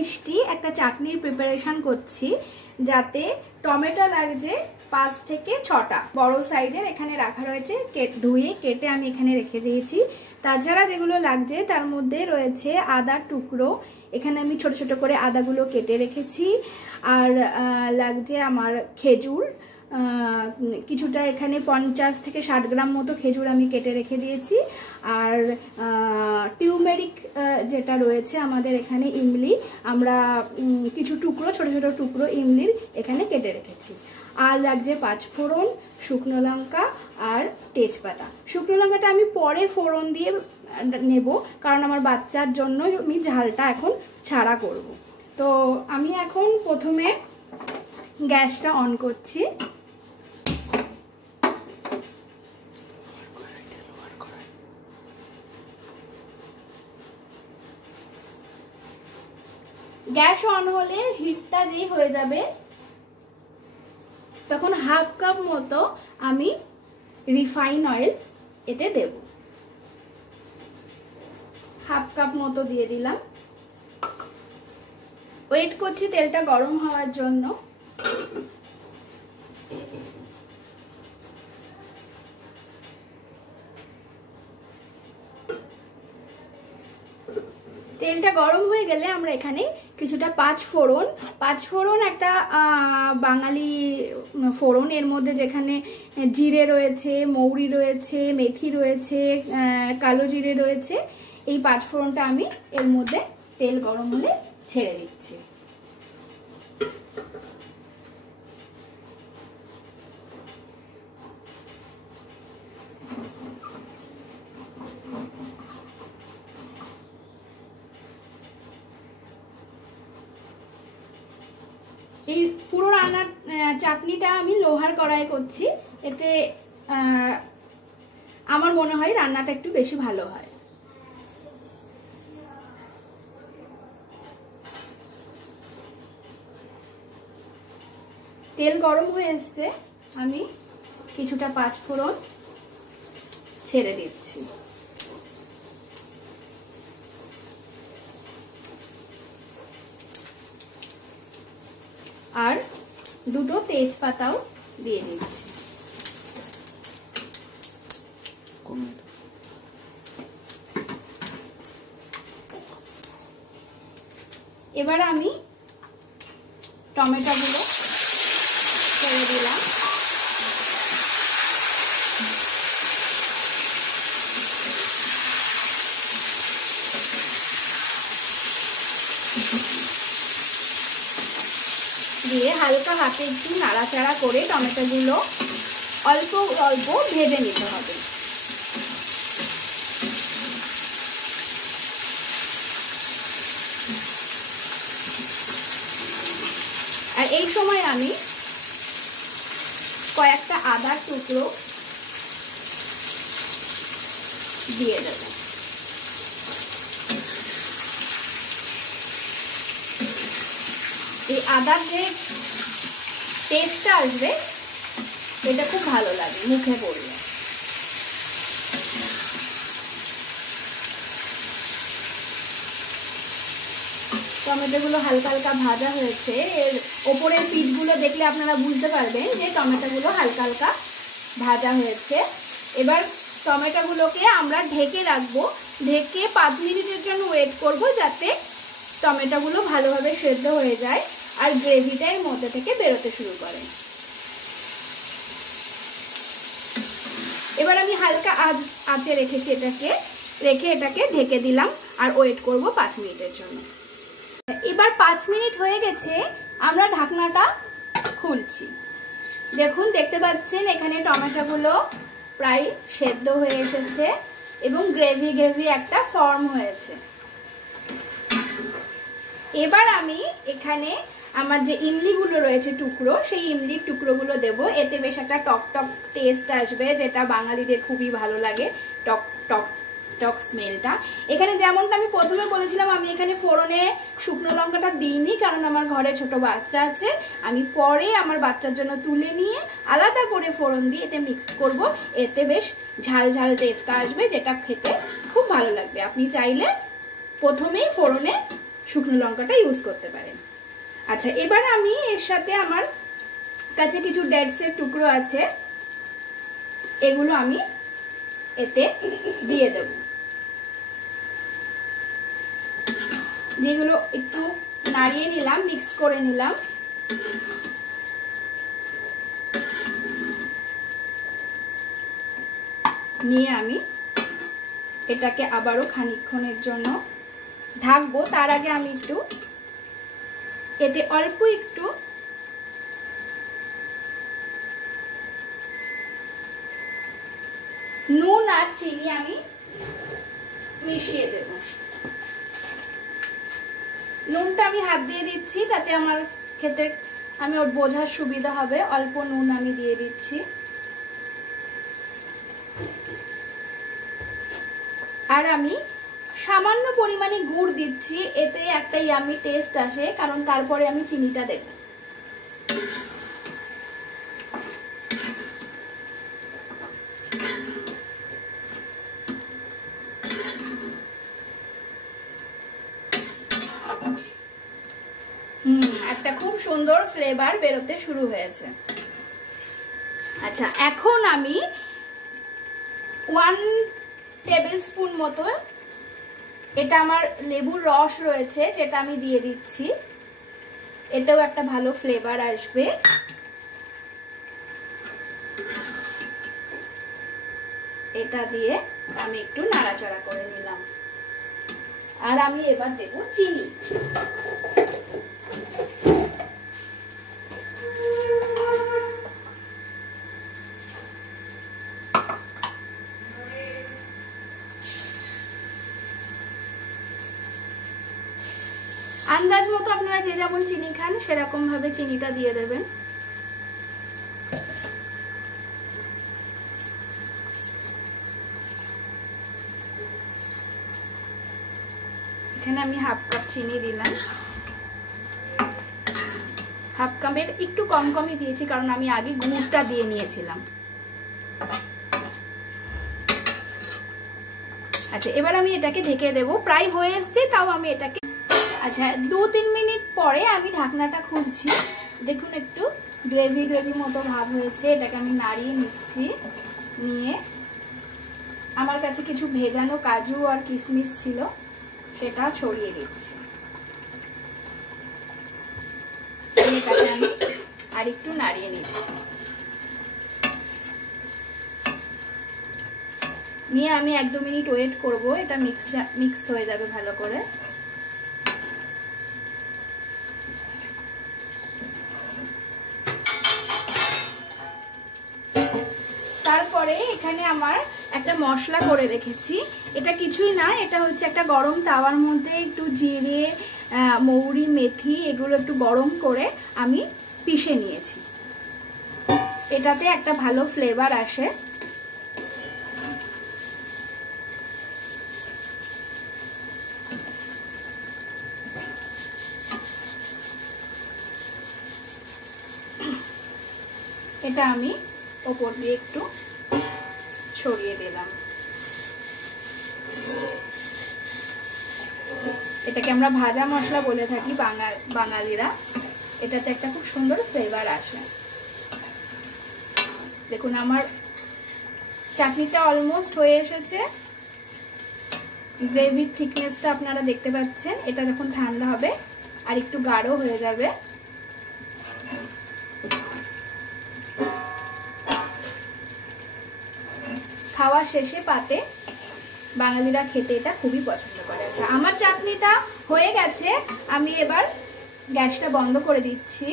মিষ্টি একটা চাটনির প্রিপারেশন করছি, যাতে টমেটো লাগছে 5 থেকে 6টা বড় সাইজের এখানে রাখা রয়েছে, ধুয়ে কেটে আমি এখানে রেখে দিয়েছি। তাছাড়া যেগুলো লাগছে তার মধ্যে রয়েছে আদার টুকরো, এখানে আমি ছোট ছোট করে আদাগুলো কেটে রেখেছি। আর লাগছে আমার খেজুর, কিছুটা এখানে 50 থেকে 60 গ্রাম মতো খেজুর আমি কেটে রেখে দিয়েছি। আর টিউমেরিক যেটা রয়েছে আমাদের এখানে ইমলি, আমরা কিছু টুকরো ছোট ছোট টুকরো ইমলির এখানে কেটে রেখেছি। আর লাগছে 5 ফোড়ন, শুকনো লঙ্কা আর তেজপাতা। শুকনো লঙ্কাটা আমি পরে ফোড়ন দিয়ে নেব, কারণ আমার বাচ্চার জন্য আমি ঝালটা এখন ছাড়া করব। তো আমি এখন প্রথমে গ্যাসটা অন করছি। গ্যাস অন হলে হিটটা যেই হয়ে যাবে তখন হাফ কাপ মতো আমি রিফাইন অয়েল এতে দেব। হাফ কাপ মতো দিয়ে দিলাম। ওয়েট করছি তেলটা গরম হওয়ার জন্য। তেলটা গরম হয়ে গেলে আমরা এখানে কিছুটা 5 ফোড়ন একটা বাঙালি ফোড়ন, এর মধ্যে যেখানে জিরে রয়েছে, মৌরি রয়েছে, মেথি রয়েছে, কালো জিরে রয়েছে, এই 5 ফোড়নটা আমি এর মধ্যে তেল গরম হলে ছেড়ে দিচ্ছি। এই পুরো রান্নার চাটনিটা আমি লোহার কড়াই করছি, এতে আমার মনে হয় রান্নাটা একটু বেশি ভালো হয়। তেল গরম হয়ে এসছে, আমি কিছুটা 5 ফোড়ন ছেড়ে দিচ্ছি। আর দুটো তেজপাতাও দিয়ে দিচ্ছি। এবার আমি টমেটোগুলো ছেড়ে দিলাম। দিয়ে হালকা হাতে একটু নাড়াচাড়া করে টমেটোগুলো অল্প অল্প ভেজে নিতে হবে। আর এই সময় আমি কয়েকটা আদার টুকরো দিয়ে দেব। এই আদার যে টেস্টটা আসবে এটা খুব ভালো লাগে মুখে পড়লে। টমেটোগুলো হালকা হালকা ভাজা হয়েছে, এর ওপরের পিঠগুলো দেখলে আপনারা বুঝতে পারবেন যে টমেটোগুলো হালকা হালকা ভাজা হয়েছে। এবার টমেটোগুলোকে আমরা ঢেকে রাখবো, ঢেকে 5 মিনিটের জন্য ওয়েট করব, যাতে টমেটোগুলো ভালোভাবে সেদ্ধ হয়ে যায় আর গ্রেভিটা এর মধ্যে থেকে বেরোতে শুরু করে। এবার আমি হালকা আঁচে রেখেছি এটাকে ঢেকে দিলাম আর ওয়েট করব 5 মিনিটের জন্য। এবার 5 মিনিট হয়ে গেছে, আমরা ঢাকনাটা খুলছি। দেখুন, দেখতে পাচ্ছেন এখানে টমেটোগুলো প্রায় সেদ্ধ হয়ে এসেছে এবং গ্রেভি গ্রেভি একটা ফর্ম হয়েছে। এবার আমি এখানে আমার যে ইমলিগুলো রয়েছে টুকরো, সেই ইমলির টুকরোগুলো দেব। এতে বেশ একটা টক টক টেস্ট আসবে, যেটা বাঙালিদের খুবই ভালো লাগে, টক টক টক স্মেলটা। এখানে যেমনটা আমি প্রথমে বলেছিলাম, আমি এখানে ফোড়নে শুকনো লঙ্কাটা দিইনি, কারণ আমার ঘরে ছোট বাচ্চা আছে। আমি পরে আমার বাচ্চার জন্য তুলে নিয়ে আলাদা করে ফোড়ন দিয়ে এতে মিক্স করব। এতে বেশ ঝাল ঝাল টেস্ট আসবে, যেটা খেতে খুব ভালো লাগবে। আপনি চাইলে প্রথমেই ফোড়নে শুকনো লঙ্কাটা ইউজ করতে পারেন। আচ্ছা, এবার আমি এর সাথে আমার কাছে কিছু ডেটসের টুকরো আছে, এগুলো আমি এতে দিয়ে দেব। যেগুলো একটু নাড়িয়ে নিলাম, মিক্স করে নিলাম। নিয়ে আমি এটাকে আবারও খানিকক্ষণের জন্য ঢাকবো। তার আগে আমি একটু এতে অল্প একটু নুন আর চিনি আমি মিশিয়ে দেব। নুনটা আমি হাত দিয়ে দিচ্ছি, তাতে আমার খেতে আমি ওর বোঝার সুবিধা হবে। অল্প নুন আমি দিয়ে দিচ্ছি। আর আমি সামান্য পরিমাণে গুড় দিচ্ছি, এতে একটা ইয়ামি টেস্ট আসে, কারণ তারপরে আমি চিনিটা দেব। একটা খুব সুন্দর ফ্লেভার বেরোতে শুরু হয়েছে। আচ্ছা, এখন আমি 1 টেবিল স্পুন মতো এটা আমার লেবুর রস রয়েছে, যেটা আমি দিয়ে দিচ্ছি। এতেও একটা ভালো ফ্লেভার আসবে। এটা দিয়ে আমি একটু নাড়াচাড়া করে নিলাম। আর আমি এবার দেব চিনি। আন্দাজ মতো আপনারা যে যেমন চিনি খান সেরকম ভাবে চিনিটা দিয়ে দেবেন। এখানে আমি হাফ কাপ চিনি দিলাম। হাফ কাপের একটু কম কমই দিয়েছি, কারণ আমি আগে গুড়টা দিয়ে নিয়েছিলাম। আচ্ছা, এবার আমি এটাকে ঢেকে দেব। প্রায় হয়ে এসছে, তাও আমি এটাকে আচ্ছা 2-3 মিনিট পরে আমি ঢাকনাটা খুলছি। দেখুন একটু গ্রেভি গ্রেভি মতো ভাব হয়েছে। এটাকে আমি নাড়িয়ে নিচ্ছি। নিয়ে আমার কাছে কিছু ভেজানো কাজু আর কিশমিশ ছিল, সেটা ছড়িয়ে দিচ্ছি। এটাকে আমি আর একটু নাড়িয়ে নিচ্ছি। নিয়ে আমি 1-2 মিনিট ওয়েট করব। এটা মিক্স হয়ে যাবে ভালো করে। তারপরে এখানে আমার একটা মশলা করে রেখেছি। এটা কিছুই না, এটা হচ্ছে একটা গরম তাওয়ার মধ্যে একটু জিরে, মৌরি, মেথি এগুলো একটু গরম করে আমি পিষে নিয়েছি। এটাতে একটা ভালো ফ্লেভার আসে। এটা আমি ওপর দিয়ে একটু ছড়িয়ে দিলাম। এটাকে আমরা ভাজা মশলা বলে থাকি বাঙালিরা। এটাতে একটা খুব সুন্দর ফ্লেভার আসে। দেখুন আমার চাটনিটা অলমোস্ট হয়ে এসেছে। গ্রেভির থিকনেসটা আপনারা দেখতে পাচ্ছেন। এটা যখন ঠান্ডা হবে আর একটু গাঢ় হয়ে যাবে। খাওয়া শেষে পাতে বাঙালিরা খেতে এটা খুবই পছন্দ করে। আচ্ছা, আমার চাটনিটা হয়ে গেছে। আমি এবার গ্যাসটা বন্ধ করে দিচ্ছি।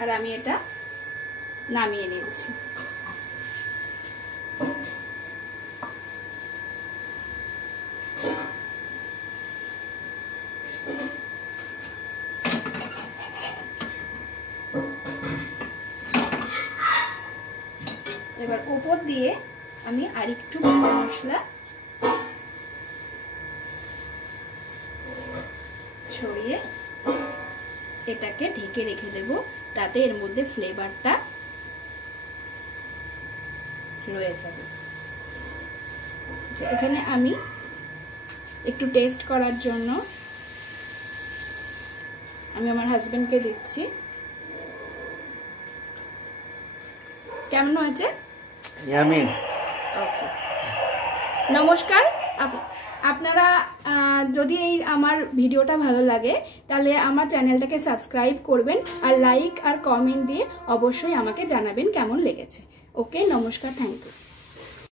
আর আমি এটা নামিয়ে নিচ্ছি। এবার উপর দিয়ে আমি আরেকটু মশলা ছড়িয়ে এটাকে ঢেকে রেখে দেব, তাতে এর মধ্যে ফ্লেভারটা রয়ে যাবে। এখানে আমি একটু টেস্ট করার জন্য আমি আমার হাজবেন্ডকে দিচ্ছি। কেমন হয়েছে? ইয়ামি। ওকে, নমস্কার। আপনারা যদি এই আমার ভিডিওটা ভালো লাগে তাহলে আমার চ্যানেলটাকে সাবস্ক্রাইব করবেন আর লাইক আর কমেন্ট দিয়ে অবশ্যই আমাকে জানাবেন কেমন লেগেছে। ওকে, নমস্কার, থ্যাংক ইউ।